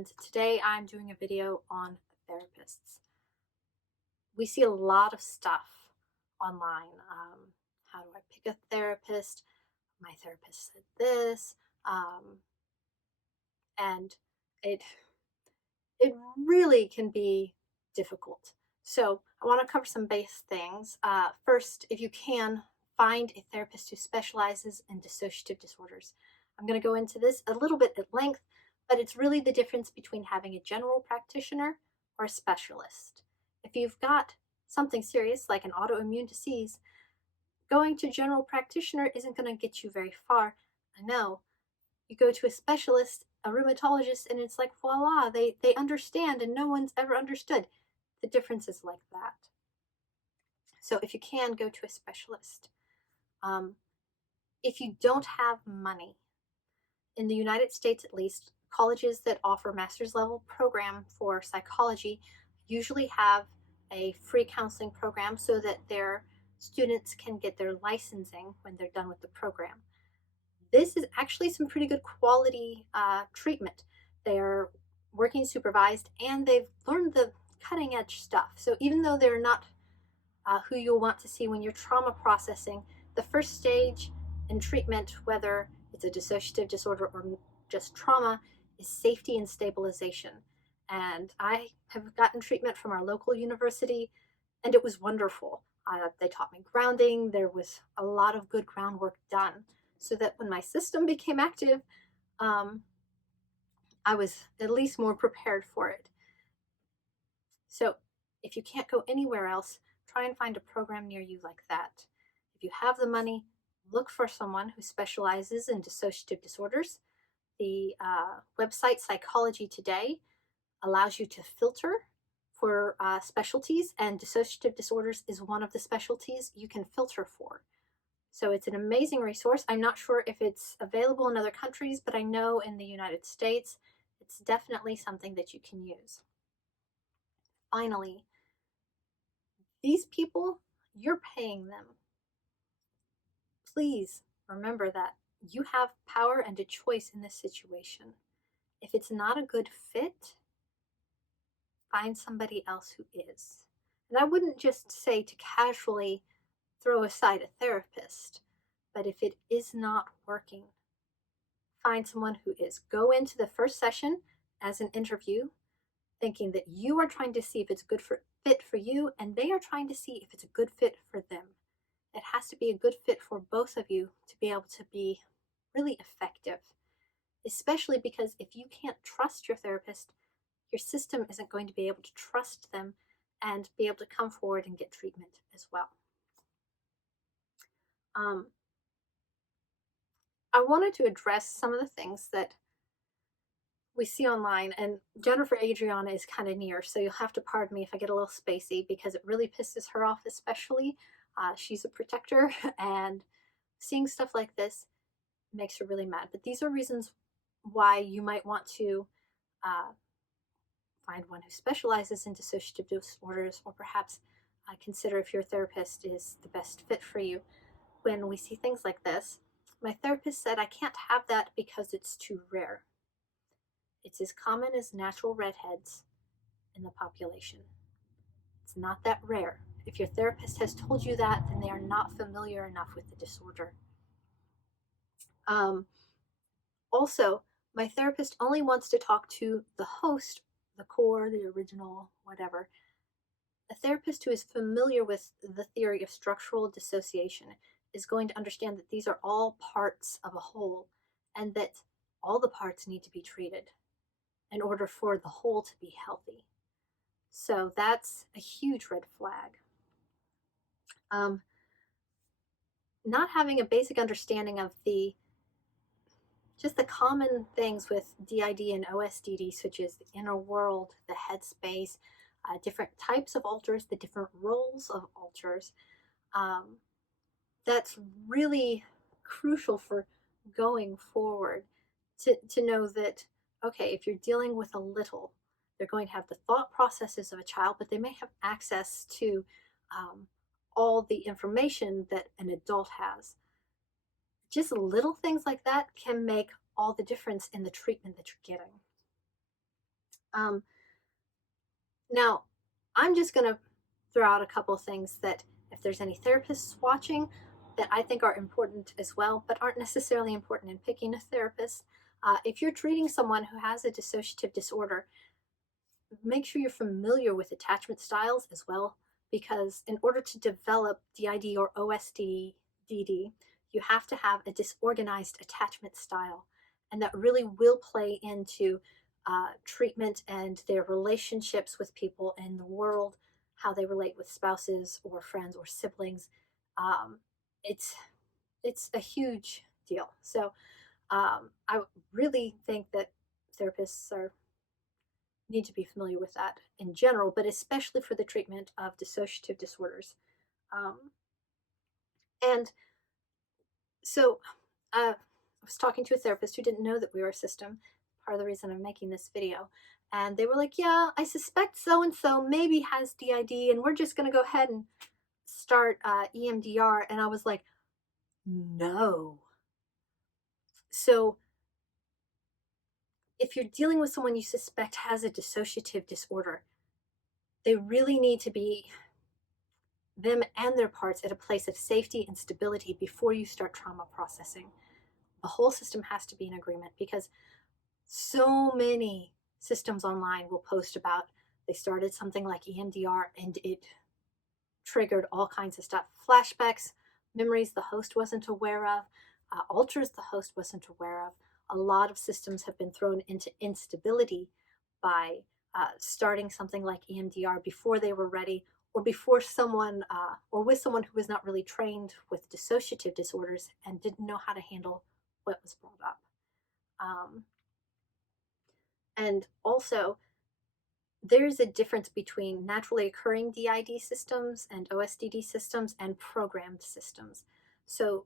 and today I'm doing a video on therapists. We see a lot of stuff online. How do I pick a therapist? My therapist said this, and it it really can be difficult. So I want to cover some base things. First, if you can, find a therapist who specializes in dissociative disorders. I'm going to go into this a little bit at length, but it's really the difference between having a general practitioner or a specialist. If you've got something serious like an autoimmune disease, going to a general practitioner isn't going to get you very far. I know. You go to a specialist, a rheumatologist, and it's like voila, they understand and no one's ever understood. The difference is like that. So if you can, go to a specialist. If you don't have money, in the United States at least, colleges that offer master's level program for psychology usually have a free counseling program so that their students can get their licensing when they're done with the program. This is actually some pretty good quality treatment. They're working supervised and they've learned the cutting edge stuff. So even though they're not who you'll want to see when you're trauma processing, the first stage in treatment, whether it's a dissociative disorder or just trauma, is safety and stabilization. And I have gotten treatment from our local university, and it was wonderful. They taught me grounding. There was a lot of good groundwork done so that when my system became active, I was at least more prepared for it. So if you can't go anywhere else, try and find a program near you like that. If you have the money, look for someone who specializes in dissociative disorders. The website Psychology Today allows you to filter for specialties, and dissociative disorders is one of the specialties you can filter for. So it's an amazing resource. I'm not sure if it's available in other countries, but I know in the United States, it's definitely something that you can use. Finally, these people, you're paying them. Please remember that you have power and a choice in this situation. If it's not a good fit, find somebody else who is. And I wouldn't just say to casually throw aside a therapist, but if it is not working, find someone who is. Go into the first session as an interview thinking that you are trying to see if it's a good fit for you, and they are trying to see if it's a good fit for them. It has to be a good fit for both of you to be able to be really effective, especially because if you can't trust your therapist, your system isn't going to be able to trust them and be able to come forward and get treatment as well. I wanted to address some of the things that we see online, and Jennifer Adriana is kind of near, so you'll have to pardon me if I get a little spacey because it really pisses her off especially. She's a protector, and seeing stuff like this makes her really mad. But these are reasons why you might want to find one who specializes in dissociative disorders, or perhaps consider if your therapist is the best fit for you. When we see things like this, my therapist said, I can't have that because it's too rare. It's as common as natural redheads in the population. It's not that rare. If your therapist has told you that, then they are not familiar enough with the disorder. Also, my therapist only wants to talk to the host, the core, the original, whatever. A therapist who is familiar with the theory of structural dissociation is going to understand that these are all parts of a whole and that all the parts need to be treated in order for the whole to be healthy. So that's a huge red flag. Not having a basic understanding of just the common things with D.I.D. and O.S.D.D, such as the inner world, the headspace, different types of alters, the different roles of alters. That's really crucial for going forward to know that, okay, if you're dealing with a little, they're going to have the thought processes of a child, but they may have access to all the information that an adult has. Just little things like that can make all the difference in the treatment that you're getting. Um, Now, I'm just going to throw out a couple of things that, if there's any therapists watching, that I think are important as well, but aren't necessarily important in picking a therapist. If you're treating someone who has a dissociative disorder, make sure you're familiar with attachment styles as well, because in order to develop D.I.D or O.S.D.D, you have to have a disorganized attachment style. And that really will play into treatment and their relationships with people in the world, how they relate with spouses or friends or siblings. Um, it's it's a huge deal. So I really think that therapists are need to be familiar with that in general, but especially for the treatment of dissociative disorders. Um, and so I was talking to a therapist who didn't know that we were a system, part of the reason I'm making this video. And they were like, yeah, I suspect so and so maybe has DID, and we're just going to go ahead and start EMDR. And I was like, no. So if you're dealing with someone you suspect has a dissociative disorder, they really need to be, them and their parts, at a place of safety and stability before you start trauma processing. The whole system has to be in agreement, because so many systems online will post about they started something like EMDR and it triggered all kinds of stuff, flashbacks, memories the host wasn't aware of, alters the host wasn't aware of. A lot of systems have been thrown into instability by starting something like EMDR before they were ready, or before someone, or with someone who was not really trained with dissociative disorders and didn't know how to handle what was brought up. And also, there's a difference between naturally occurring DID systems and O.S.D.D systems and programmed systems. So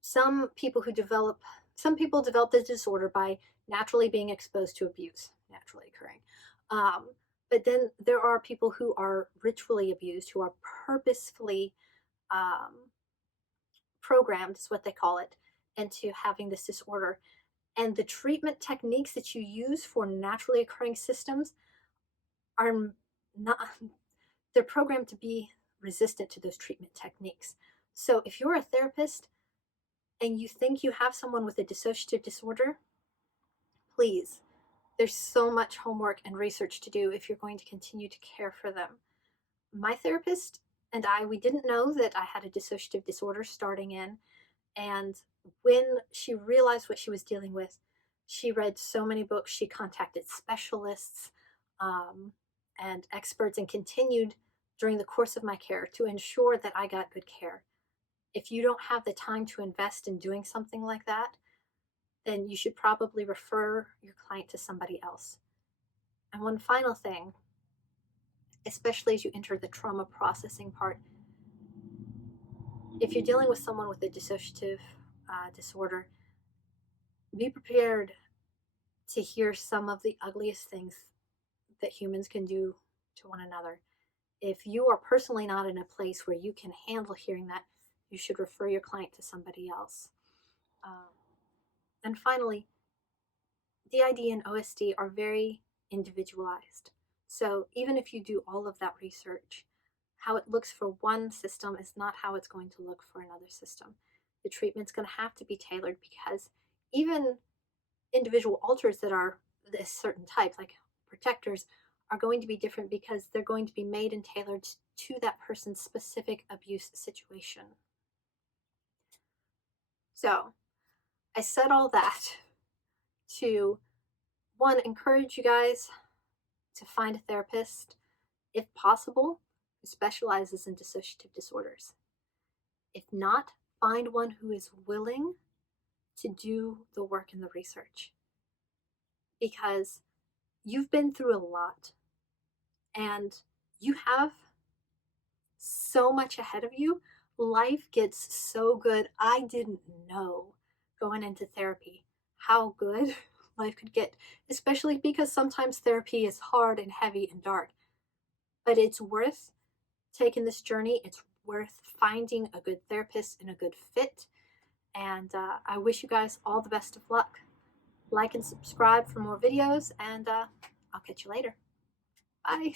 some people develop the disorder by naturally being exposed to abuse, naturally occurring. But then there are people who are ritually abused, who are purposefully programmed, is what they call it, into having this disorder. And the treatment techniques that you use for naturally occurring systems are not, they're programmed to be resistant to those treatment techniques. So if you're a therapist and you think you have someone with a dissociative disorder, please, there's so much homework and research to do if you're going to continue to care for them. My therapist and we didn't know that I had a dissociative disorder starting in. And when she realized what she was dealing with, she read so many books. She contacted specialists and experts, and continued during the course of my care to ensure that I got good care. If you don't have the time to invest in doing something like that, then you should probably refer your client to somebody else. And one final thing, especially as you enter the trauma processing part, if you're dealing with someone with a dissociative disorder, be prepared to hear some of the ugliest things that humans can do to one another. If you are personally not in a place where you can handle hearing that, you should refer your client to somebody else. And finally, D.I.D and O.S.D are very individualized. So even if you do all of that research, how it looks for one system is not how it's going to look for another system. The treatment's going to have to be tailored, because even individual alters that are this certain type, like protectors, are going to be different, because they're going to be made and tailored to that person's specific abuse situation. So I said all that to, one, encourage you guys to find a therapist, if possible, who specializes in dissociative disorders. If not, find one who is willing to do the work and the research, because you've been through a lot and you have so much ahead of you. Life gets so good. I didn't know going into therapy how good life could get, especially because sometimes therapy is hard and heavy and dark. But it's worth taking this journey. It's worth finding a good therapist and a good fit. And I wish you guys all the best of luck. Like and subscribe for more videos, and I'll catch you later. Bye.